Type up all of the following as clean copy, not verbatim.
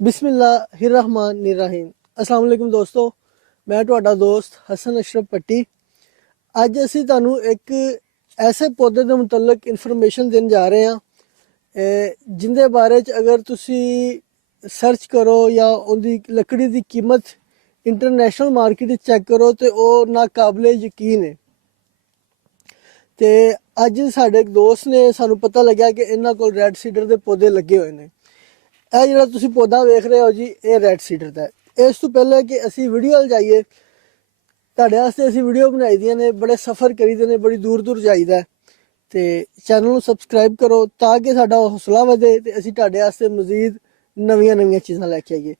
बिस्मिल्लाहिर्रहमानिर्रहीम। अस्सलाम वालेकुम दोस्तों, मैं ਤੁਹਾਡਾ ਦੋਸਤ ਹਸਨ ਅਸ਼ਰਫ ਪੱਟੀ। ਅੱਜ ਅਸੀਂ ਤੁਹਾਨੂੰ ਇੱਕ ਐਸੇ ਪੌਦੇ ਦੇ ਮੁਤਲਕ ਇਨਫੋਰਮੇਸ਼ਨ ਦੇਣ ਜਾ ਰਹੇ ਹਾਂ ਜਿੰਦੇ ਬਾਰੇ ਚ ਅਗਰ ਤੁਸੀਂ ਸਰਚ ਕਰੋ ਜਾਂ ਉਹਦੀ ਲੱਕੜੀ ਦੀ ਕੀਮਤ ਇੰਟਰਨੈਸ਼ਨਲ ਮਾਰਕੀਟ ਵਿੱਚ ਚੈੱਕ ਕਰੋ ਤੇ ਉਹ ਨਾਕਾਬਲੇ ਯਕੀਨ ਹੈ। ਤੇ ਅੱਜ ਸਾਡੇ ਇੱਕ ਦੋਸਤ ਨੇ ਸਾਨੂੰ ਪਤਾ ਲੱਗਿਆ ਕਿ ਇਹਨਾਂ ਕੋਲ ਰੈੱਡ ਸੀਡਰ ਦੇ ਪੌਦੇ ਲੱਗੇ ਹੋਏ ਨੇ। ਇਹ ਜਿਹੜਾ ਤੁਸੀਂ ਪੌਦਾ ਵੇਖ ਰਹੇ ਹੋ ਜੀ, ਇਹ ਰੈੱਡ ਸੀਡਰ ਦਾ ਹੈ। ਇਸ ਤੋਂ ਪਹਿਲਾਂ ਕਿ ਅਸੀਂ ਵੀਡੀਓ ਵੱਲ ਜਾਈਏ, ਤੁਹਾਡੇ ਵਾਸਤੇ ਅਸੀਂ ਵੀਡੀਓ ਬਣਾਈ ਦੀਆਂ ਨੇ, ਬੜੇ ਸਫ਼ਰ ਕਰੀਦੇ ਨੇ, ਬੜੀ ਦੂਰ ਦੂਰ ਜਾਈਦਾ ਤੇ ਚੈਨਲ ਨੂੰ ਸਬਸਕ੍ਰਾਈਬ ਕਰੋ ਤਾਂ ਕਿ ਸਾਡਾ ਹੌਸਲਾ ਵਧੇ ਤੇ ਅਸੀਂ ਤੁਹਾਡੇ ਵਾਸਤੇ ਮਜ਼ੀਦ ਨਵੀਆਂ ਚੀਜ਼ਾਂ ਲੈ ਕੇ ਆਈਏ।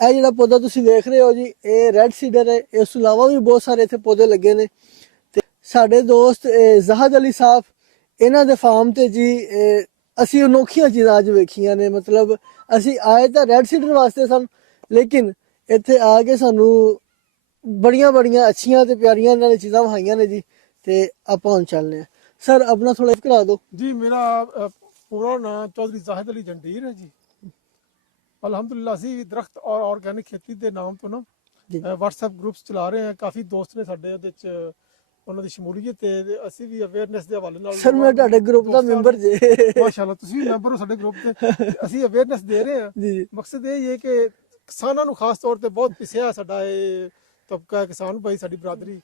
ਇਹ ਜਿਹੜਾ ਪੌਦਾ ਤੁਸੀਂ ਵੇਖ ਰਹੇ ਹੋ ਜੀ, ਇਹ ਰੈੱਡ ਸੀਡਰ ਹੈ। ਇਸ ਤੋਂ ਇਲਾਵਾ ਵੀ ਬਹੁਤ ਸਾਰੇ ਇੱਥੇ ਪੌਦੇ ਲੱਗੇ ਨੇ ਤੇ ਸਾਡੇ ਦੋਸਤ ਜ਼ਾਹਦ ਅਲੀ ਸਾਹਿਬ, ਇਹਨਾਂ ਦੇ ਫਾਰਮ ਤੇ ਜੀ ਅਸੀਂ ਅਨੋਖੀਆਂ ਚੀਜ਼ਾਂ ਅੱਜ ਵੇਖੀਆਂ ਨੇ। ਮਤਲਬ ਅਸੀਂ ਆਏ ਤਾਂ ਰੈੱਡ ਸੀਡਰ ਵਾਸਤੇ ਸਨ, ਲੇਕਿਨ ਇੱਥੇ ਆ ਕੇ ਸਾਨੂੰ ਬੜੀਆਂ ਅੱਛੀਆਂ ਤੇ ਪਿਆਰੀਆਂ ਇਹਨਾਂ ਨੇ ਚੀਜ਼ਾਂ ਵਿਖਾਈਆਂ ਨੇ ਜੀ। ਤੇ ਆਪਾਂ ਹੁਣ ਚੱਲਦੇ ਹਾਂ। ਸਰ ਆਪਣਾ ਥੋੜਾ ਕਰਾ ਦਿਓ ਜੀ। ਮੇਰਾ पूरा नाम चौधरी जाहिद अली जंडीर है जी। अल्हम्दुलिल्लाह ਅਸੀਂ ਦਰਖਤ ਔਰ ਆਰਗੈਨਿਕ ਖੇਤੀ ਦੇ ਨਾਮ ਤੋਂ ਨਾ WhatsApp ਗਰੁੱਪਸ ਚਲਾ ਰਹੇ ਹਾਂ। ਕਾਫੀ ਦੋਸਤ ਨੇ ਸਾਡੇ ਉਹਦੇ ਚ, ਉਹਨਾਂ ਦੀ ਸ਼ਮੂਲੀਅਤ ਤੇ ਅਸੀਂ ਵੀ ਅਵੇਅਰਨੈਸ ਦੇ ਹਵਾਲੇ ਨਾਲ। ਸਰ ਮੈਂ ਤੁਹਾਡੇ ਗਰੁੱਪ ਦਾ ਮੈਂਬਰ ਜੇ। ਮਾਸ਼ਾਅੱਲਾ, ਤੁਸੀਂ ਵੀ ਮੈਂਬਰ ਹੋ ਸਾਡੇ ਗਰੁੱਪ ਦੇ। ਅਸੀਂ ਅਵੇਅਰਨੈਸ ਦੇ ਰਹੇ ਹਾਂ। ਜੀ। ਮਕਸਦ ਇਹ ਹੈ ਕਿ ਕਿਸਾਨਾਂ ਨੂੰ ਖਾਸ ਤੌਰ ਤੇ ਬਹੁਤ ਪਿਛਿਆ ਸਾਡਾ ਇਹ ਤਬਕਾ ਕਿਸਾਨ ਭਾਈ, ਸਾਡੀ ਬਰਾਦਰੀ,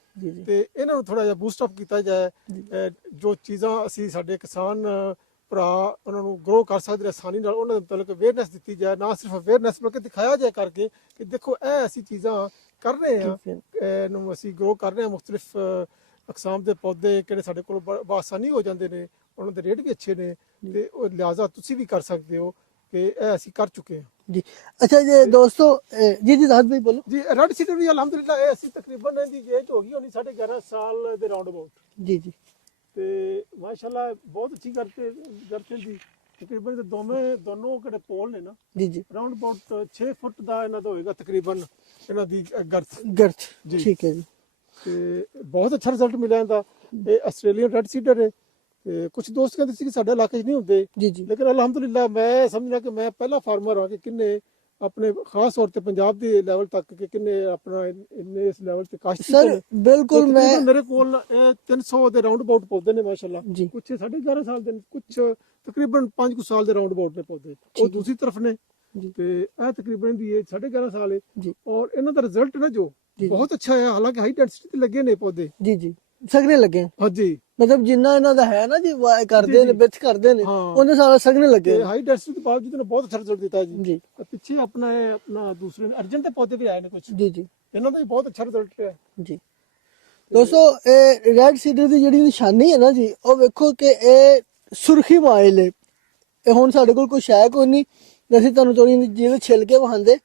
ਤੇ ਇਹਨਾਂ ਨੂੰ ਥੋੜਾ ਜਿਹਾ ਬੂਸਟ ਅਪ ਕੀਤਾ ਜਾਏ। ਜੋ ਚੀਜ਼ਾਂ ਅਸੀਂ ਸਾਡੇ ਕਿਸਾਨ ਭਰਾ ਉਹਨਾਂ ਨੂੰ ਗਰੋ ਕਰ ਸਕਦੇ ਆਸਾਨੀ ਨਾਲ, ਉਹਨਾਂ ਦੇ ਮੁਤਲਕ ਅਵੇਅਰਨੈਸ ਦਿੱਤੀ ਜਾਏ। ਨਾ ਸਿਰਫ ਅਵੇਅਰਨੈਸ ਬਲਕਿ ਦਿਖਾਇਆ ਜਾਏ ਕਰਕੇ ਕਿ ਦੇਖੋ ਇਹ ਅਸੀਂ ਚੀਜ਼ਾਂ ਕਰ ਰਹੇ ਹਾਂ, ਇਹਨੂੰ ਅਸੀਂ ਗਰੋ ਕਰ ਰਹੇ ਹਾਂ। ਮੁਖਤਲਿਫ ਅਕਸਾਮ ਦੇ ਪੌਦੇ ਕਿਹੜੇ ਸਾਡੇ ਕੋਲ ਬਾਸਾਨੀ ਹੋ ਜਾਂਦੇ ਨੇ, ਉਹਨਾਂ ਦੇ ਰੇਟ ਵੀ ਅੱਛੇ ਨੇ, ਤੇ ਉਹ ਲਿਹਾਜ਼ਾ ਤੁਸੀਂ ਵੀ ਕਰ ਸਕਦੇ ਹੋ ਕਿ ਇਹ ਅਸੀਂ ਕਰ ਚੁੱਕੇ ਹਾਂ ਜੀ। ਅੱਛਾ ਜੀ ਦੋਸਤੋ, ਜੀ ਜ਼ਾਹਦ ਭਾਈ ਬੋਲੋ ਜੀ। ਰੈੱਡ ਸੀਡਰ ਵੀ ਅਲਹਮਦੁਲਿਲਾ ਇਹ ਅਸੀਂ ਤਕਰੀਬਨ ਇਹਦੀ ਏਜ ਹੋ ਗਈ ਹੋਣੀ 11.5 ਸਾਲ ਦੇ ਰਾਉਂਡ ਅਬਾਊਟ। ਜੀ। ਤੇ ਮਾਸ਼ਾਅੱਲਾ ਬਹੁਤ ਅੱਛੀ ਗਰਚਲ ਦੀ ਤਕਰੀਬਨ ਦੋਨੋਂ ਕਿਹੜੇ ਪੋਲ ਨੇ ਨਾ ਜੀ ਰਾਉਂਡ ਅਬਾਊਟ 6 ਫੁੱਟ ਦਾ ਇਹਨਾਂ ਦਾ ਹੋਏਗਾ ਤਕਰੀਬਨ ਇਹਨਾਂ ਦੀ ਗਰਚ। ਠੀਕ ਹੈ ਜੀ। ਤੇ ਬਹੁਤ ਅੱਛਾ ਰਿਜ਼ਲਟ ਮਿਲਿਆ ਇਹਦਾ। ਇਹ ਆਸਟ੍ਰੇਲੀਅਨ ਰੈੱਡ ਸੀਡਰ ਹੈ। ਤੇ ਕੁਝ ਦੋਸਤ ਕਹਿੰਦੇ ਸੀ ਕਿ ਸਾਡੇ ਇਲਾਕੇ 'ਚ ਨਹੀਂ ਹੁੰਦੇ, ਲੇਕਿਨ ਅਲਹਮਦੁਲਿਲਾ ਮੈਂ ਸਮਝਣਾ ਕਿ ਮੈਂ ਪਹਿਲਾ ਫਾਰਮਰ ਹਾਂ ਕਿ ਕਿੰਨੇ ਆਪਣੇ ਖਾਸ ਤੌਰ ਤੇ ਪੰਜਾਬ ਦੇ ਲੈਵਲ ਤੱਕ ਕਿ ਕਿੰਨੇ ਆਪਣਾ ਇੰਨੇ ਇਸ ਲੈਵਲ ਤੇ ਕਾਸ਼ਤ ਕੀਤੇ ਨੇ। ਬਿਲਕੁਲ। ਮੈਂ ਮੇਰੇ ਕੋਲ ਇਹ 300 ਦੇ ਰਾਉਂਡ ਅਬਾਊਟ ਪੌਦੇ ਨੇ ਮਾਸ਼ਾਅੱਲਾ। ਕੁਝ 11.5 ਸਾਲ ਦੇ, ਕੁਝ ਤਕਰੀਬਨ 5 ਸਾਲ ਦੇ ਰਾਉਂਡ ਅਬਾਊਟ ਨੇ ਪੌਦੇ। ਉਹ ਦੂਸਰੀ ਤਰਫ ਨੇ ਤੇ ਇਹ ਤਕਰੀਬਨ ਦੀ ਏਜ 11.5 ਸਾਲ ਹੈ। ਔਰ ਇਹਨਾਂ ਦਾ ਰਿਜ਼ਲਟ ਨਾ ਜੋ ਬਹੁਤ ਅੱਛਾ ਹੈ। ਹਾਲਾਂਕਿ ਹਾਈ ਡੈਂਸਿਟੀ ਤੇ ਲੱਗੇ ਨੇ ਪੌਦੇ। ਜੀ ਸਗਨੇ ਲੱਗੇ। ਹਾਂਜੀ, ਮਤਲਬ ਜਿੰਨਾ ਇਹਨਾਂ ਦਾ ਹੈ ਨਾ ਜੀ ਕਰਦੇ ਨੇ ਵਿੱਚ ਕਰਦੇ ਨੇ ਉਹਦੇ ਸਾਰਾ ਸਗਨੇ ਲੱਗੇ। ਹਾਈ ਡੈਂਸਿਟੀ ਦੇ ਬਾਵਜੂਦ ਨੇ ਬਹੁਤ ਅੱਛਾ ਰਿਜ਼ਲਟ ਦਿੱਤਾ ਜੀ। ਪਿੱਛੇ ਆਪਣਾ ਦੂਸਰੇ ਅਰਜਨ ਦੇ ਪੌਦੇ ਵੀ ਆਏ ਨੇ ਕੁਝ। ਜੀ ਇਹਨਾਂ ਦਾ ਵੀ ਬਹੁਤ ਅੱਛਾ ਰਿਜ਼ਲਟ ਹੈ ਜੀ। ਦੋਸਤੋ ਇਹ ਰੈੱਡ ਸੀਡਰ ਦੀ ਜਿਹੜੀ ਨਿਸ਼ਾਨੀ ਹੈ ਨਾ ਜੀ, ਉਹ ਵੇਖੋ ਕਿ ਇਹ ਸੁਰਖੀ ਮਾਇਲ ਹੈ। ਇਹ ਹੁਣ ਸਾਡੇ ਕੋਲ ਕੋਈ ਸ਼ੈ ਕੋਈ ਨਹੀਂ, ਅਸੀਂ ਤੁਹਾਨੂੰ ਥੋੜੀ ਜਿਹੀ ਛਿੱਲ ਕੇ ਵਹਾਂਦੇ।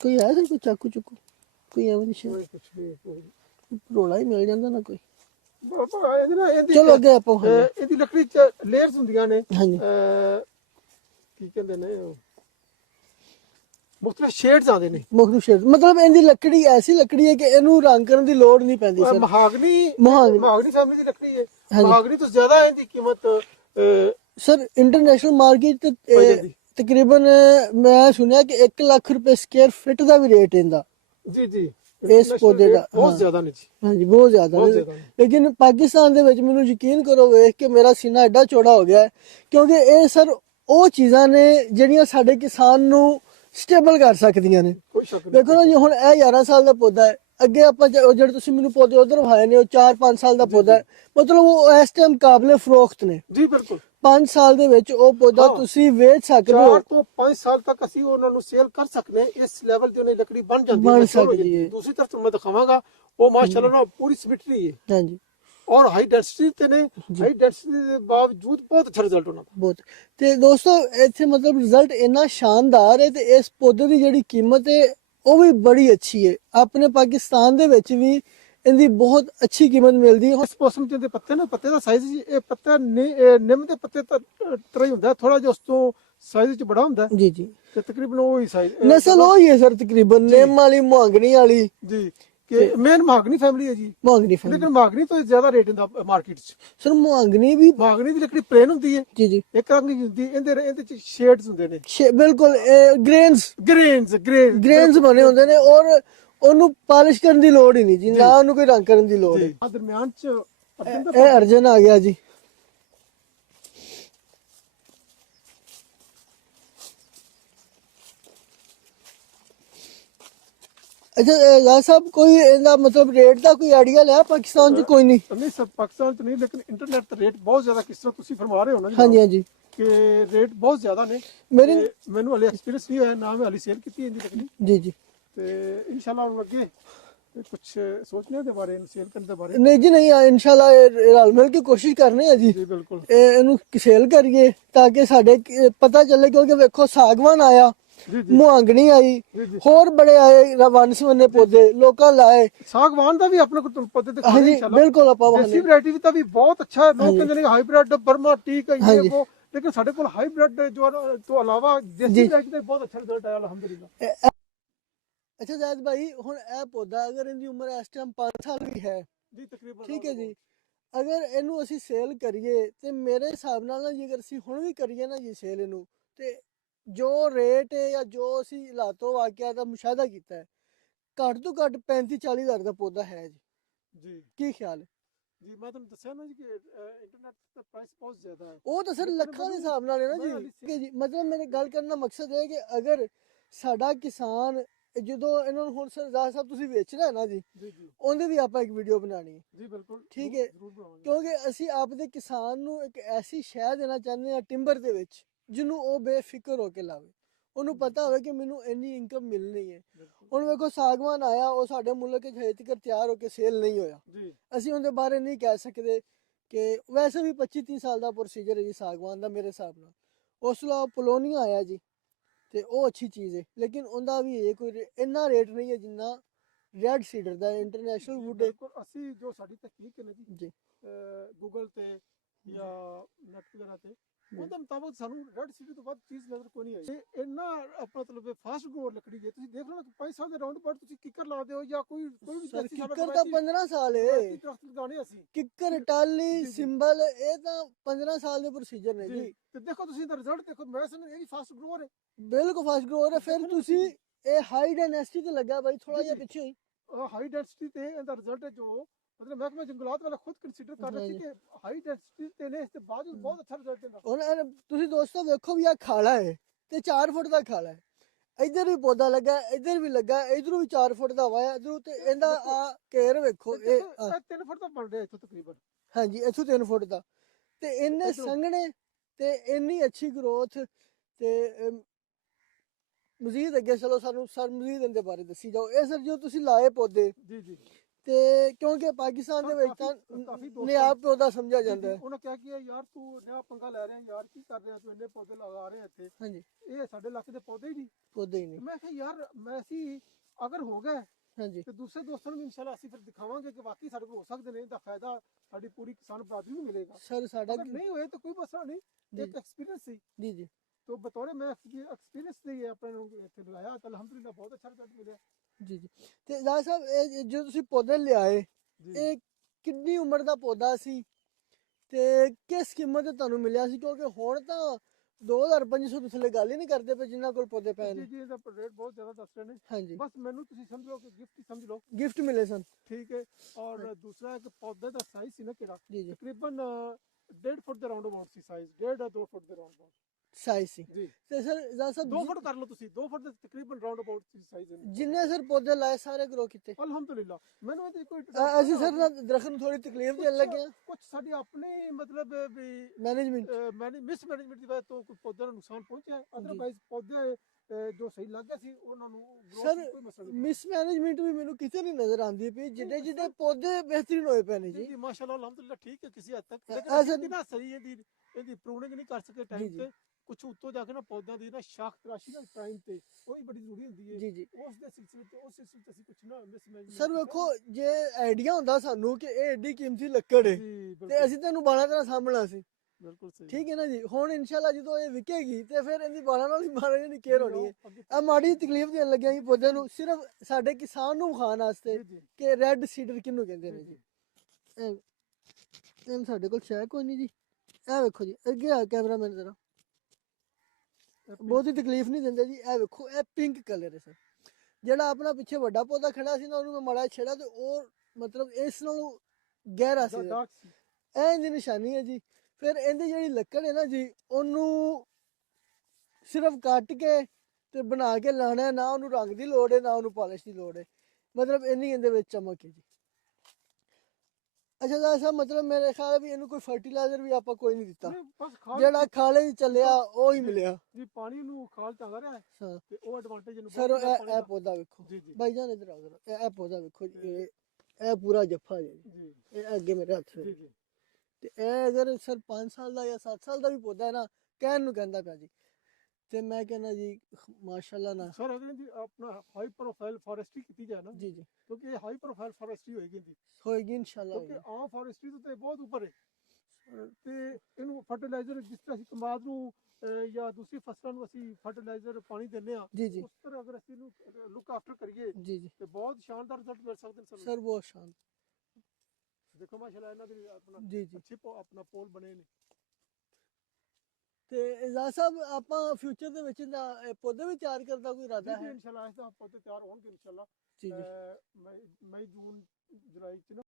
ਕੋਈ ਹੈ ਸਰ, ਕੋਈ ਚਾਕੂ ਚੁੱਕੂ, ਕੋਈ ਐਵੇਂ ਦੀ ਸ਼ੈ? ਰੋਲਾ ਹੀ ਮਿਲ ਜਾਂਦਾ ਨਾ ਕੋਈ। ਚਲੋ ਅੱਗੇ ਆਪਾਂ ਇਹਦੀ ਲੱਕੜੀ ਚ ਲੇਅਰਸ ਹੁੰਦੀਆਂ ਨੇ। ਹਾਂਜੀ। ਕੀ ਕਹਿੰਦੇ ਨੇ, ਮੁਖਤਲਿਫ ਸ਼ੇਡਸ ਆਉਂਦੇ ਨੇ। ਮੁਖਤਲਿਫ ਸ਼ੇਡ ਮਤਲਬ ਇਹਦੀ ਲੱਕੜੀ ਐਸੀ ਲੱਕੜੀ ਹੈ ਕਿ ਇਹਨੂੰ ਰੰਗ ਕਰਨ ਦੀ ਲੋੜ ਨਹੀਂ ਪੈਂਦੀ ਸਰ। ਮਹਾਗਨੀ ਫੈਮਿਲੀ ਦੀ ਲੱਕੜੀ ਹੈ। ਮਹਾਗਨੀ ਤੋਂ ਜ਼ਿਆਦਾ ਇਹਦੀ ਕੀਮਤ ਸਰ ਇੰਟਰਨੈਸ਼ਨਲ ਮਾਰਕੀਟ ਤੇ ਤਕਰੀਬਨ ਮੈਂ ਸੁਣਿਆ ਕਿ 1 ਲੱਖ ਰੁਪਏ ਸਕੁਅਰ ਫਿਟ ਦਾ ਵੀ ਰੇਟ ਇਹਦਾ। ਜੀ ਇਸ ਪੌਦੇ ਦਾ ਬਹੁਤ ਜ਼ਿਆਦਾ ਨੇ ਜੀ। ਹਾਂਜੀ, ਬਹੁਤ ਜ਼ਿਆਦਾ ਨੇ। ਲੇਕਿਨ ਪਾਕਿਸਤਾਨ ਦੇ ਵਿੱਚ ਮੈਨੂੰ ਯਕੀਨ ਕਰੋ, ਵੇਖ ਕੇ ਮੇਰਾ ਸੀਨਾ ਐਡਾ ਚੌੜਾ ਹੋ ਗਿਆ ਕਿਉਂਕਿ ਇਹ ਸਰ ਉਹ ਚੀਜ਼ਾਂ ਨੇ ਜਿਹੜੀਆਂ ਸਾਡੇ ਕਿਸਾਨ ਨੂੰ ਸਟੇਬਲ ਕਰ ਸਕਦੀਆਂ ਨੇ। ਦੇਖੋ ਨਾ ਜੀ, ਹੁਣ ਇਹ 11 ਸਾਲ ਦਾ ਪੌਦਾ ਹੈ। ਅੱਗੇ ਆਪਾਂ ਜਿਹੜੇ ਤੁਸੀਂ ਮੈਨੂੰ ਪੌਦੇ ਉਧਰ ਵਿਖਾਏ ਨੇ ਉਹ 4-5 ਸਾਲ ਦਾ ਪੌਦਾ ਹੈ। ਮਤਲਬ ਉਹ ਇਸ ਟਾਈਮ ਕਾਬਲੇ ਫਰੋਖਤ ਨੇ ਜੀ। ਬਿਲਕੁਲ 5 ਸਾਲ ਦੇ ਵਿੱਚ ਉਹ ਪੌਦਾ ਤੁਸੀਂ ਵੇਚ ਸਕਦੇ ਹੋ। 4 ਤੋਂ 5 ਸਾਲ ਤੱਕ ਅਸੀਂ ਉਹਨਾਂ ਨੂੰ ਸੇਲ ਕਰ ਸਕਦੇ। ਇਸ ਲੈਵਲ ਤੇ ਉਹਨੇ ਲੱਕੜੀ ਬਣ ਜਾਂਦੀ ਹੈ। ਦੂਸਰੀ ਤਰਫ ਮੈਂ ਦਿਖਾਵਾਂਗਾ, ਉਹ ਮਾਸ਼ਾਅੱਲਾ ਨਾਲ ਪੂਰੀ ਸਿਮਟਰੀ ਹੈ। ਹਾਂਜੀ। ਔਰ ਹਾਈ ਡੈਂਸਿਟੀ ਤੇ ਨੇ। ਹਾਈ ਡੈਂਸਿਟੀ ਦੇ ਬਾਵਜੂਦ ਬਹੁਤ ਅੱਛਾ ਰਿਜ਼ਲਟ ਉਹਨਾਂ ਦਾ। ਬਹੁਤ। ਤੇ ਦੋਸਤੋ ਇੱਥੇ ਮਤਲਬ ਰਿਜ਼ਲਟ ਇੰਨਾ ਸ਼ਾਨਦਾਰ ਹੈ ਤੇ ਇਸ ਪੌਦੇ ਦੀ ਜਿਹੜੀ ਕੀਮਤ ਹੈ ਉਹ ਵੀ ਬੜੀ ਅੱਛੀ ਹੈ। ਆਪਣੇ ਪਾਕਿਸਤਾਨ ਦੇ ਵਿੱਚ ਵੀ ਇਹਦੀ ਬਹੁਤ ਅੱਛੀ ਕੀਮਤ ਮਿਲਦੀ ਹੈ। ਇਸ ਮੌਸਮ ਚ ਪੱਤੇ ਨਾ, ਪੱਤੇ ਦਾ ਸਾਈਜ਼ ਇਹ ਪੱਤਾ ਨਿੰਮ ਦੇ ਪੱਤੇ ਤਰ੍ਹਾਂ ਹੀ ਹੁੰਦਾ, ਥੋੜਾ ਜਿਹਾ ਉਸ ਤੋਂ ਸਾਈਜ਼ ਚ ਬੜਾ ਹੁੰਦਾ। ਜੀ ਤੇ ਤਕਰੀਬਨ ਉਹ ਹੀ ਸਾਈਜ਼ ਨਸਲ ਉਹ ਹੀ ਹੈ ਸਰ, ਤਕਰੀਬਨ ਨਿੰਮ ਵਾਲੀ, ਮੁਹਾਂਗਣੀ ਵਾਲੀ। ਜੀ कि मेन महागनी फैमिली है जी, ਮਹਾਂਗਨੀ ਫੈਮਿਲੀ। लेकिन महागनी तो ज्यादा रेट इंदा मार्केट च। ਸਰ ਮਹਾਂਗਨੀ ਵੀ महागनी दी लकड़ी प्लेन हुंदी है, ਜੀ ਜੀ एक रंग दी हुंदी, ਇਹਦੇ ਚ ਸ਼ੇਡਸ ਹੁੰਦੇ ਨੇ, ਬਿਲਕੁਲ ਗ੍ਰੇਨਸ ਗ੍ਰੇਨਸ ਬਣੇ ਹੁੰਦੇ ਨੇ ਔਰ ਉਹਨੂੰ ਪਾਲਿਸ਼ ਕਰਨ ਦੀ ਲੋੜ ਹੀ ਨਹੀਂ ਜੀ, ਨਾ ਉਹਨੂੰ ਕੋਈ ਰੰਗ ਕਰਨ ਦੀ ਲੋੜ ਹੈ। ਜੀ ਆ ਦਰਮਿਆਨ ਚ ਅਰਜਨ ਦਾ ਇਹ ਅਰਜਨ ਆ ਗਿਆ ਜੀ। ਅੱਛਾ ਯਾਰ ਸਾਹਿਬ ਕੋਈ ਇਹਦਾ ਮਤਲਬ ਰੇਟ ਦਾ ਕੋਈ ਆਈਡੀਆ ਲਿਆ ਪਾਕਿਸਤਾਨ ਚ? ਕੋਈ ਨਹੀਂ। ਨਹੀਂ ਸਰ, ਪਾਕਿਸਤਾਨ ਚ ਨਹੀਂ, ਲੇਕਿਨ ਇੰਟਰਨੈਟ ਤੇ ਰੇਟ ਬਹੁਤ ਜ਼ਿਆਦਾ, ਕਿਸ ਤਰ੍ਹਾਂ ਤੁਸੀਂ ਫਰਮਾ ਰਹੇ ਹੋ ਨਾ ਜੀ, ਹਾਂਜੀ ਹਾਂਜੀ ਕਿ ਰੇਟ ਬਹੁਤ ਜ਼ਿਆਦਾ ਨੇ। ਮੇਰੀ ਤੇ ਮੈਨੂੰ ਹਲੇ ਐਕਸਪੀਰੀਅੰਸ ਨਹੀਂ ਹੋਇਆ, ਨਾ ਮੈਂ ਹਲੇ ਸੇਲ ਕੀਤੀ ਇੰਦੀ ਤੱਕ, ਜੀ ਜੀ ਤੇ ਇਨਸ਼ਾਅੱਲਾ ਹੁਣ ਅੱਗੇ ਕੁਝ ਸੋਚਣੇ ਦੇ ਬਾਰੇ, ਸੇਲ ਕਰਨ ਦੇ ਬਾਰੇ। ਨਹੀਂ ਜੀ ਨਹੀਂ, ਇਨਸ਼ਾਅੱਲਾ ਰਲ ਮਿਲ ਕੇ ਕੋਸ਼ਿਸ਼ ਕਰਨੇ ਆ ਜੀ ਜੀ ਬਿਲਕੁਲ ਇਹਨੂੰ ਸੇਲ ਕਰੀਏ ਤਾਂ ਕਿ ਸਾਡੇ ਪਤਾ ਚੱਲੇ, ਕਿਉਂਕਿ ਵੇਖੋ ਸਾਗਵਾਨ ਆਇਆ, ਜੀ ਜੀ ਮੁਹਾਂਗਣੀ ਆਈ, ਜੀ ਜੀ। ਹੋਰ ਬੜੇ ਆਏ ਵੰਨ-ਸੁਵੰਨੇ ਪੌਦੇ ਲੋਕਾਂ ਲਾਏ। ਸਾਗਵਾਨ ਦਾ ਵੀ ਆਪਣੇ ਕੋਲ ਪੌਦੇ ਦਿਖਾਣੇ ਹਾਂਜੀ ਇਨਸ਼ਾਅੱਲਾ। ਬਿਲकुल ਆਪਾਂ ਦੇਸੀ ਵੈਰਾਈਟੀ ਦਾ ਵੀ ਬਹੁਤ ਅੱਛਾ ਹੈ। ਲੋਕ ਕਹਿੰਦੇ ਨੇ ਹਾਈਬ੍ਰਿਡ ਬਰਮਾ ਟੀਕ ਹੈ ਹਾਂਜੀ। ਇਹ ਉਹ, ਲੇਕਿਨ ਸਾਡੇ ਕੋਲ ਹਾਈਬ੍ਰਿਡ ਜੋ ਤੋਂ ਇਲਾਵਾ ਦੇਸੀ ਵੈਰਾਈਟੀ ਦਾ ਬਹੁਤ ਅੱਛਾ ਰਿਜ਼ਲਟ ਆਇਆ ਅਲਹਮਦੁਲਿਲਾ। ਅੱਛਾ ਜ਼ਾਇਦ ਭਾਈ, ਹੁਣ ਇਹ ਪੌਦਾ ਅਗਰ ਇਹਦੀ ਉਮਰ ਇਸ ਟਾਈਮ 5 ਸਾਲ ਵੀ ਹੈ, ਜੀ ਤਕਰੀਬਨ, ਠੀਕ ਹੈ ਜੀ, ਅਗਰ ਇਹਨੂੰ ਅਸੀਂ ਸੇਲ ਕਰੀਏ ਤੇ ਮੇਰੇ ਹਿਸਾਬ ਨਾਲ ਨਾ, ਜੇਕਰ ਅਸੀਂ ਹੁਣ ਵੀ ਕਰੀਏ ਨਾ ਜੀ ਸੇਲ ਇਹਨੂੰ, ਤੇ ਜੋ ਰੇਟ ਹੈ ਜਾਂ ਜੋ ਅਸੀਂ ਹਾਲਾਤੋਂ ਵਾਕਿਆ ਦਾ ਮੁਸ਼ਾਹਦਾ ਕੀਤਾ ਹੈ, ਘੱਟ ਤੋਂ ਘੱਟ 35-40 ਹਜ਼ਾਰ ਦਾ ਪੌਦਾ ਹੈ ਜੀ। ਜੀ ਕੀ ਖਿਆਲ ਹੈ? ਜੀ ਮੈਂ ਤੁਹਾਨੂੰ ਦੱਸਿਆ ਨਾ ਜੀ ਕਿ ਇੰਟਰਨੈਟ ਦਾ ਪ੍ਰਾਈਸ ਬਹੁਤ ਜ਼ਿਆਦਾ ਹੈ। ਉਹ ਤਾਂ ਸਰ ਲੱਖਾਂ ਦੇ ਹਿਸਾਬ ਨਾਲ ਹੈ ਨਾ ਜੀ। ਠੀਕ ਹੈ ਜੀ, ਮਤਲਬ ਮੇਰੇ ਗੱਲ ਕਰਨ ਦਾ ਮਕਸਦ ਹੈ ਕਿ ਅਗਰ ਸਾਡਾ ਕਿਸਾਨ, ਜਦੋਂ ਇਹਨਾਂ ਨੂੰ ਹੁਣ ਸਰਦਾਰ ਸਾਹਿਬ ਤੁਸੀਂ ਵੇਚਣਾ ਹੈ ਨਾ ਜੀ, ਜੀ ਜੀ ਉਹਦੀ ਵੀ ਆਪਾਂ ਇੱਕ ਵੀਡੀਓ ਬਣਾਣੀ ਹੈ, ਜੀ ਬਿਲਕੁਲ, ਠੀਕ ਹੈ, ਜ਼ਰੂਰ ਬਣਾਵਾਂਗੇ। ਕਿਉਂਕਿ ਅਸੀਂ ਆਪਦੇ ਕਿਸਾਨ ਨੂੰ ਇੱਕ ਐਸੀ ਸ਼ੈ ਦੇਣਾ ਚਾਹੁੰਦੇ ਹਾਂ ਟਿੰਬਰ ਦੇ ਵਿੱਚ, ਜਿਹਨੂੰ ਉਹ ਬੇਫਿਕਰ ਹੋ ਕੇ ਲਾਵੇ, ਉਹਨੂੰ ਪਤਾ ਹੋਵੇ ਕਿ ਮੈਨੂੰ ਇੰਨੀ ਇਨਕਮ ਮਿਲਣੀ ਹੈ। ਬਿਲਕੁਲ ਹੁਣ ਵੇਖੋ ਸਾਗਵਾਨ ਆਇਆ, ਉਹ ਸਾਡੇ ਮੁਲਕ ਵਿੱਚ ਹਜੇ ਤੱਕ ਤਿਆਰ ਹੋ ਕੇ ਸੇਲ ਨਹੀਂ ਹੋਇਆ। ਜੀ ਅਸੀਂ ਉਹਦੇ ਬਾਰੇ ਨਹੀਂ ਕਹਿ ਸਕਦੇ ਕਿ ਵੈਸੇ ਵੀ 25-30 ਸਾਲ ਦਾ ਪ੍ਰੋਸੀਜਰ ਹੈ ਜੀ ਸਾਗਵਾਨ ਦਾ ਮੇਰੇ ਹਿਸਾਬ ਨਾਲ। ਉਸ ਤੋਂ ਇਲਾਵਾ ਪੋਲੋਨੀਆ ਆਇਆ ਜੀ, ਤੇ ਉਹ ਅੱਛੀ ਚੀਜ਼ ਹੈ, ਲੇਕਿਨ ਉਹਦਾ ਵੀ ਇਹ ਕੋਈ ਇੰਨਾ ਰੇਟ ਨਹੀਂ ਹੈ ਜਿੰਨਾ ਰੈਡ ਸੀਡਰ ਦਾ ਇੰਟਰਨੈਸ਼ਨਲ ਵੁੱਡ ਹੈ। ਬਿਲਕੁਲ, ਅਸੀਂ ਜੋ ਸਾਡੀ ਤਕਨੀਕ ਹੈ ਨਾ ਜੀ, ਜੀ ਗੂਗਲ ਤੇ ਜਾਂ ਨੈਟ ਵਗੈਰਾ ਤੇ, ਉਹਦੇ ਮੁਤਾਬਕ ਸਾਨੂੰ ਰੈਡ ਸਿਟੀ ਤੋਂ ਵੱਧ ਚੀਜ਼ ਨਜ਼ਰ ਕੋਈ ਨਹੀਂ ਆਈ। ਇਹ ਇੰਨਾ ਮਤਲਬ ਫਾਸਟ ਗਰੋਅਰ ਲੱਕੜੀ ਹੈ, ਤੁਸੀਂ ਦੇਖ ਲਓ ਨਾ 5 ਸਾਲ ਦੇ ਰਾਉਂਡ ਬਾਅਦ ਤੁਸੀਂ ਕਿੱਕਰ ਲਾਉਂਦੇ ਹੋ ਜਾਂ ਕੋਈ ਵੀ ਸਰ ਦੇਸੀ ਸਾਡਾ ਕਿੱਕਰ ਤਾਂ 15 ਸਾਲ ਹੈ, ਦਰਖਤ ਲਗਾਉਣੇ ਅਸੀਂ। ਕਿੱਕਰ ਟਾਲੀ ਸਿੰਬਲ ਇਹ ਤਾਂ 15 ਸਾਲ ਦੇ ਪ੍ਰੋਸੀਜਰ ਨੇ ਜੀ। ਤੇ ਦੇਖੋ ਤੁਸੀਂ ਇਹਦਾ ਰਿਜ਼ਲਟ ਦੇਖੋ, ਮੈਂ ਸਮਝ ਇਹ ਵੀ ਫਾਸਟ ਗਰੋਅਰ ਹੈ, ਬਿਲਕੁਲ ਫਾਸਟ ਗਰੋਅਰ ਹੈ। ਫਿਰ ਤੁਸੀਂ ਇਹ ਹਾਈ ਡਾਇਨੈਸਟੀ ਤੇ ਲੱਗਾ ਬਾਈ, ਥੋੜਾ ਜਿਹਾ ਪਿੱਛੇ ਹੀ ਹਾਈ ਡੈਂਸਿਟੀ ਤੇ ਇਹਦਾ ਰਿਜ਼ਲਟ ਹੈ, ਜੋ ਮਤਲਬ ਮਹਿਕਮਾ ਜੰਗਲਾਤ ਵਾਲਾ ਖੁਦ ਕੰਸੀਡਰ ਕਰ ਰਿਹਾ ਸੀ ਕਿ ਹਾਈ ਡੈਂਸਿਟੀ ਤੇ ਨੇ, ਇਸ ਦੇ ਬਾਅਦ ਬਹੁਤ ਅੱਛਾ ਰਿਜ਼ਲਟ ਦਿੰਦਾ। ਹੁਣ ਤੁਸੀਂ ਦੋਸਤੋ ਵੇਖੋ ਵੀ ਆ ਖਾਲਾ ਹੈ ਤੇ 4 ਫੁੱਟ ਦਾ ਖਾਲਾ ਹੈ, ਇੱਧਰ ਵੀ ਪੌਦਾ ਲੱਗਾ, ਇੱਧਰ ਵੀ ਲੱਗਾ, ਇਧਰੋਂ ਵੀ 4 ਫੁੱਟ ਦਾ ਵਾਇਆ, ਇਧਰੋਂ, ਤੇ ਇਹਦਾ ਆ ਘੇਰ ਵੇਖੋ, ਇਹ 3 ਫੁੱਟ ਦਾ ਬਣ ਰਿਹਾ ਇੱਥੋਂ ਤਕਰੀਬਨ। ਹਾਂਜੀ ਇੱਥੋਂ 3 ਫੁੱਟ ਦਾ, ਤੇ ਇੰਨੇ ਸੰਘਣੇ ਤੇ ਇੰਨੀ ਅੱਛੀ ਗਰੋਥ। ਤੇ ਮਜ਼ੀਦ ਅੱਗੇ ਚਲੋ ਸਾਨੂੰ ਸਰ ਮਜ਼ੀਦ ਇਹਦੇ ਬਾਰੇ ਦੱਸੀ ਜਾਓ। ਇਹ ਸਰ ਜੋ ਤੁਸੀਂ ਲਾਏ ਪੌਦੇ, ਜੀ ਜੀ, ਤੇ ਕਿਉਂਕਿ ਪਾਕਿਸਤਾਨ ਦੇ ਵਿੱਚ ਤਾਂ ਨਿਆਬ ਪੌਦਾ ਸਮਝਿਆ ਜਾਂਦਾ ਹੈ। ਉਹਨਾਂ ਕਿਹਾ ਕਿ ਯਾਰ ਤੂੰ ਨਿਆ ਪੰਗਾ ਲੈ ਰਿਹਾ ਯਾਰ, ਕੀ ਕਰ ਰਿਹਾ ਤੂੰ, ਇੰਨੇ ਪੌਦੇ ਲਗਾ ਰਹੇ ਇੱਥੇ, ਹਾਂਜੀ ਇਹ ਸਾਡੇ ਇਲਾਕੇ ਦੇ ਪੌਦੇ ਹੀ ਨਹੀਂ। ਪੌਦੇ ਹੀ ਨਹੀਂ। ਮੈਂ ਕਿਹਾ ਯਾਰ ਮੈਂ ਅਸੀਂ ਅਗਰ ਹੋ ਗਏ ਹਾਂਜੀ ਤੇ ਦੂਸਰੇ ਦੋਸਤਾਂ ਨੂੰ ਵੀ ਇਨਸ਼ਾਅੱਲਾ ਅਸੀਂ ਫਿਰ ਦਿਖਾਵਾਂਗੇ ਕਿ ਵਾਕਈ ਸਾਡੇ ਕੋਲ ਹੋ ਸਕਦੇ ਨੇ, ਇਹਦਾ ਫਾਇਦਾ ਸਾਡੀ ਪੂਰੀ ਕਿਸਾਨ ਬਰਾਦਰੀ ਨੂੰ ਮਿਲੇਗਾ। ਸਰ ਸਾਡਾ ਅਗਰ ਨਹੀਂ ਹੋਏ ਤਾਂ ਕੋਈ ਮਸਲਾ ਨਹੀਂ, ਇੱਕ ਐਕਸਪੀਰੀਅੰਸ ਸੀ। ਜੀ ਜੀ तो बतौर मैं एक्सपीरियंस नहीं है अपने इत्थे लगाया तो अल्हम्दुलिल्लाह बहुत अच्छा रिजल्ट मिला। ਜੀ ਜੀ। ਤੇ ਜ਼ਾਹਿਰ ਸਾਹਿਬ ਇਹ ਜੋ ਤੁਸੀਂ ਪੌਦੇ ਲਿਆਏ, जी ਇਹ ਕਿੰਨੀ ਉਮਰ ਦਾ ਪੌਦਾ ਸੀ ਤੇ ਕਿਸ ਕੀਮਤ ਤੇ ਤੁਹਾਨੂੰ ਮਿਲਿਆ ਸੀ? ਕਿਉਂਕਿ ਹੁਣ ਤਾਂ 2500 ਤੋਂ ਥੱਲੇ ਗੱਲ ਹੀ ਨਹੀਂ ਕਰਦੇ ਪਏ ਜਿਨ੍ਹਾਂ ਕੋਲ ਪੌਦੇ ਪਏ जी ਨੇ। जी ਇਹਦਾ रेट बहुत ज्यादा दस रहे हैं, ਹਾਂਜੀ बस मैनू तुसी समझ लो कि गिफ्ट ही समझ लो, ਗਿਫਟ ਮਿਲੇ ਸਨ। ठीक है। और दूसरा एक पौधे का साइज सी ना केड़ा ਜੀ ਜੀ तकरीबन 1.5 फुट ਦੇ ਰਾਉਂਡ ਅਬਾਊਟ ਸੀ ਸਾਈਜ਼, 1.5 2 ਫੁੱਟ ਦੇ ਰਾਉਂਡ ਅਬਾਊਟ। ਸਾਈਜ਼ ਸੀ। ਜੀ ਤੇ ਸਰ ਜ਼ਾਹਿਰ ਸਾਹਿਬ 2 ਫੁੱਟ ਕਰ ਲਓ ਤੁਸੀਂ, 2 ਫੁੱਟ ਦੇ ਤਕਰੀਬਨ ਰਾਉਂਡ ਅਬਾਊਟ ਸੀ ਸਾਈਜ਼। ਜਿੰਨੇ ਸਰ ਪੌਦੇ ਲਾਏ ਸਾਰੇ ਗਰੋ ਕੀਤੇ? ਅਲਹਮਦੁਲਿਲਾ। ਮੈਨੂੰ ਇਹਦੀ ਕੋਈ ਅਸੀਂ ਸਰ ਨਾ ਦਰਖਤ ਨੂੰ ਥੋੜੀ ਤਕਲੀਫ ਦੇਣ ਲੱਗੇ ਆ, ਕੁਝ ਸਾਡੀ ਆਪਣੀ ਮਤਲਬ ਵੀ ਮੈਨੇਜਮੈਂਟ। ਮਿਸ ਮੈਨੇਜਮੈਂਟ ਦੀ ਵਜ੍ਹਾ ਤੋਂ ਕੋਈ ਪੌਦਿਆਂ ਨੂੰ ਨੁਕਸਾਨ ਪਹੁੰਚਿਆ ਹੈ, ਅਦਰਵਾਈਜ਼ ਪੌਦੇ ਜੋ ਸਹੀ ਲੱਗ ਗਿਆ ਸੀ ਉਹਨਾਂ ਨੂੰ ਸਰ growth ਕੋਈ ਮਸਲਾ ਨਹੀਂ। ਮਿਸ ਮੈਨੇਜਮੈਂਟ ਵੀ ਮੈਨੂੰ ਕਿਤੇ ਨਹੀਂ ਨਜ਼ਰ ਆਉਂਦੀ ਪਈ, ਜਿੱਡੇ ਜਿੱਡੇ ਪੌਦੇ ਬਿਹਤਰੀਨ ਹੋਏ ਪਏ ਨੇ ਜੀ ਜੀ। ਜੀ ਮਾਸ਼ਾਅੱਲਾ ਅਲਹਮਦੁਲਿਲਾ ਠੀਕ ਹੈ ਕਿਸੇ ਹੱਦ ਤੱਕ, ਲੇਕਿਨ ऐसे- ਅਸੀਂ ਨਾ ਸਹੀ ਇਹਦੀ ਪ੍ਰੂਨਿੰਗ ਨਹੀਂ ਕਰ ਸਕੇ ਟਾਈਮ ਜੀ। ਤੇ। ਕੁਝ ਉੱਤੋਂ ਜਾ ਕੇ ਨਾ ਪੌਦਿਆਂ ਦੀ ਨਾ ਸ਼ਾਖ ਤਰਾਸ਼ੀ ਨਾ ਟਾਈਮ ਤੇ ਉਹ ਵੀ ਬੜੀ ਜ਼ਰੂਰੀ ਹੁੰਦੀ ਹੈ। ਜੀ ਜੀ ਉਸ ਦੇ ਸਿਲਸਿਲੇ ਤੇ ਅਸੀਂ ਕੁਝ ਨਾ ਮਿਸ ਮੈਨੇਜਮੈਂਟ ਸਰ ਵੇਖੋ, ਜੇ ਆਈਡੀਆ ਹੁੰਦਾ ਸਾਨੂੰ ਕਿ ਇਹ ਏਡੀ ਕੀਮਤੀ ਲੱਕੜ ਹੈ ਜੀ ਤੇ ਬਿਲਕੁਲ ਅਸੀਂ ਤੈਨੂੰ ਬਾਣਾ ਤਰ੍ਹਾਂ ਸਾਂਭਣਾ ਸੀ, ਬਿਲਕੁਲ ਸਹੀ ਠੀਕ ਹੈ ਨਾ ਜੀ। ਹੁਣ ਇਨਸ਼ਾਅੱਲਾ ਜਦੋਂ ਇਹ ਵਿਕੇਗੀ ਤੇ ਫਿਰ ਇਹਦੀ ਬਾਲਾਂ ਨਾਲ ਹੀ ਮਾਰੇ ਨਹੀਂ ਕੇਅਰ ਹੋਣੀ ਹੈ। ਆ ਮਾੜੀ ਤਕਲੀਫ ਦੇਣ ਲੱਗਿਆ ਜੀ ਪੌਦੇ ਨੂੰ, ਸਿਰਫ ਸਾਡੇ ਕਿਸਾਨ ਨੂੰ ਖਾਣ ਵਾਸਤੇ ਜੀ, ਜੀ। ਕਿ ਰੈੱਡ ਸੀਡਰ ਕਿਹਨੂੰ ਕਹਿੰਦੇ ਨੇ ਜੀ। ਇਹ ਸਾਡੇ ਕੋਲ ਸ਼ੈ ਕੋਈ ਨਹੀਂ ਜੀ। ਇਹ ਵੇਖੋ ਜੀ, ਅੱਗੇ ਆ ਕੈਮਰਾਮੈਨ ਜ਼ਰਾ, ਬਹੁਤੀ ਤਕਲੀਫ ਨਹੀਂ ਦਿੰਦੇ ਜੀ। ਇਹ ਵੇਖੋ, ਇਹ ਪਿੰਕ ਕਲਰ ਹੈ ਸਰ। ਜਿਹੜਾ ਆਪਣਾ ਪਿੱਛੇ ਵੱਡਾ ਪੌਦਾ ਖੜਾ ਸੀ ਨਾ, ਉਹਨੂੰ ਮੈਂ ਮਾੜਾ ਛੇੜਾ ਤੇ ਉਹ ਮਤਲਬ ਇਸ ਨਾਲੋਂ ਗਹਿਰਾ ਸੀ। ਡਾਰਕ ਸੀ। ਇਹ ਇਹਦੀ ਨਿਸ਼ਾਨੀ ਹੈ ਜੀ। ਫਿਰ ਇਹਦੀ ਜਿਹੜੀ ਲੱਕੜ ਹੈ ਨਾ ਜੀ, ਉਹਨੂੰ ਸਿਰਫ ਕੱਟ ਕੇ ਤੇ ਬਣਾ ਕੇ ਲਾਣਾ, ਨਾ ਉਹਨੂੰ ਰੰਗ ਦੀ ਲੋੜ ਹੈ ਨਾ ਉਹਨੂੰ ਪਾਲਿਸ਼ ਦੀ ਲੋੜ ਹੈ, ਮਤਲਬ ਇੰਨੀ ਇਹਦੇ ਵਿੱਚ ਚਮਕ ਹੈ ਜੀ। ਅੱਛਾ ਦਾ ਐਸਾ ਮਤਲਬ ਮੇਰੇ ਖਿਆਲ ਵੀ ਇਹਨੂੰ ਕੋਈ ਫਰਟੀਲਾਈਜ਼ਰ ਵੀ ਆਪਾਂ ਕੋਈ ਨਹੀਂ ਦਿੱਤਾ, ਨਹੀਂ, ਬਸ ਖਾਲ ਜਿਹੜਾ ਖਾਲੇ ਚ ਚੱਲਿਆ ਉਹ ਹੀ ਮਿਲਿਆ। ਜੀ ਪਾਣੀ ਨੂੰ ਖਾਲ ਚੰਗਾ ਰਿਹਾ ਹੈ ਹਾਂ ਤੇ ਉਹ ਐਡਵਾਂਟੇਜ ਨੂੰ ਸਰ, ਬਹੁਤ ਪਾਣੀ ਇਹ ਦਾ- ਪੌਦਾ ਵੇਖੋ ਜੀ, ਜੀ। ਭਾਈ ਜਾਨ, ਇਧਰ ਆ ਜਰਾ। ਇਹ ਪੌਦਾ ਵੇਖੋ ਜੀ, ਇਹ ਪੂਰਾ ਜੱਫਾ ਹੈ ਜੀ। ਜੀ, ਇਹ ਅੱਗੇ ਮੇਰੇ ਹੱਥ ਜੀ, ਵਿੱਚ ਜੀ। ਤੇ ਇਹ ਅਗਰ ਸਰ 5 ਸਾਲ ਦਾ ਜਾਂ 7 ਸਾਲ ਦਾ ਵੀ ਪੌਦਾ ਹੈ ਨਾ, ਕਹਿਣ ਨੂੰ ਕਹਿੰਦਾ ਪਿਆ ਜੀ। ਤੇ ਮੈਂ ਕਹਿੰਦਾ ਜੀ ਮਾਸ਼ਾਅੱਲਾ ਨਾ। ਸਰ ਅਗਰ ਜੀ ਆਪਣਾ ਹਾਈ ਪ੍ਰੋਫਾਈਲ ਫੋਰੈਸਟਰੀ ਕੀਤੀ ਜਾਏ ਨਾ, ਜੀ ਜੀ ਕਿਉਂਕਿ ਇਹ ਹਾਈ ਪ੍ਰੋਫਾਈਲ ਫੋਰੈਸਟਰੀ ਹੋਏਗੀ ਜੀ, ਹੋਏਗੀ ਇਨਸ਼ਾਅੱਲਾ ਕਿਉਂਕਿ ਆਮ ਫੋਰੈਸਟਰੀ ਤੋਂ ਤੇ ਬਹੁਤ ਉੱਪਰ ਹੈ। ਤੇ ਇਹਨੂੰ ਫਰਟੀਲਾਈਜ਼ਰ ਜਿਸ ਤਰ੍ਹਾਂ ਅਸੀਂ ਕਮਾਦ ਨੂੰ ਜਾਂ ਦੂਸਰੀ ਫਸਲਾਂ ਨੂੰ ਅਸੀਂ ਫਰਟੀਲਾਈਜ਼ਰ ਪਾਣੀ ਦਿੰਦੇ ਆ, ਜੀ ਜੀ ਉਸ ਤਰ੍ਹਾਂ ਅਗਰ ਅਸੀਂ ਇਹਨੂੰ ਲੁੱਕ ਆਫਟਰ ਕਰੀਏ ਜੀ ਜੀ ਤੇ ਬਹੁਤ ਸ਼ਾਨਦਾਰ ਰਿਜ਼ਲਟ ਮਿਲ ਸਕਦੇ ਨੇ ਸਾਨੂੰ। ਸਰ ਬਹੁਤ ਸ਼ਾਨ। ਦੇਖੋ ਮਾਸ਼ਾਅੱਲਾ ਇਹਨਾਂ ਦੇ ਆਪਣਾ ਜੀ ਜੀ ਅੱਛੇ ਆਪਣਾ ਪੋਲ ਬਣੇ ਨੇ। ਤੇ ਇਜਾਜ਼ ਸਾਹਿਬ, ਆਪਾਂ ਫਿਊਚਰ ਦੇ ਵਿੱਚ ਪੌਦੇ ਵੀ ਤਿਆਰ ਕਰਨ ਦਾ ਕੋਈ ਇਰਾਦਾ ਜੀ ਹੈ? ਇਨਸ਼ਾਅੱਲਾ ਇਸ ਦਾ ਪੌਦੇ ਤਿਆਰ ਹੋਣਗੇ ਇਨਸ਼ਾਅੱਲਾ। ਜੀ ਜੀ ਮਈ ਜੂਨ ਜੁਲਾਈ ਚ ਨਾ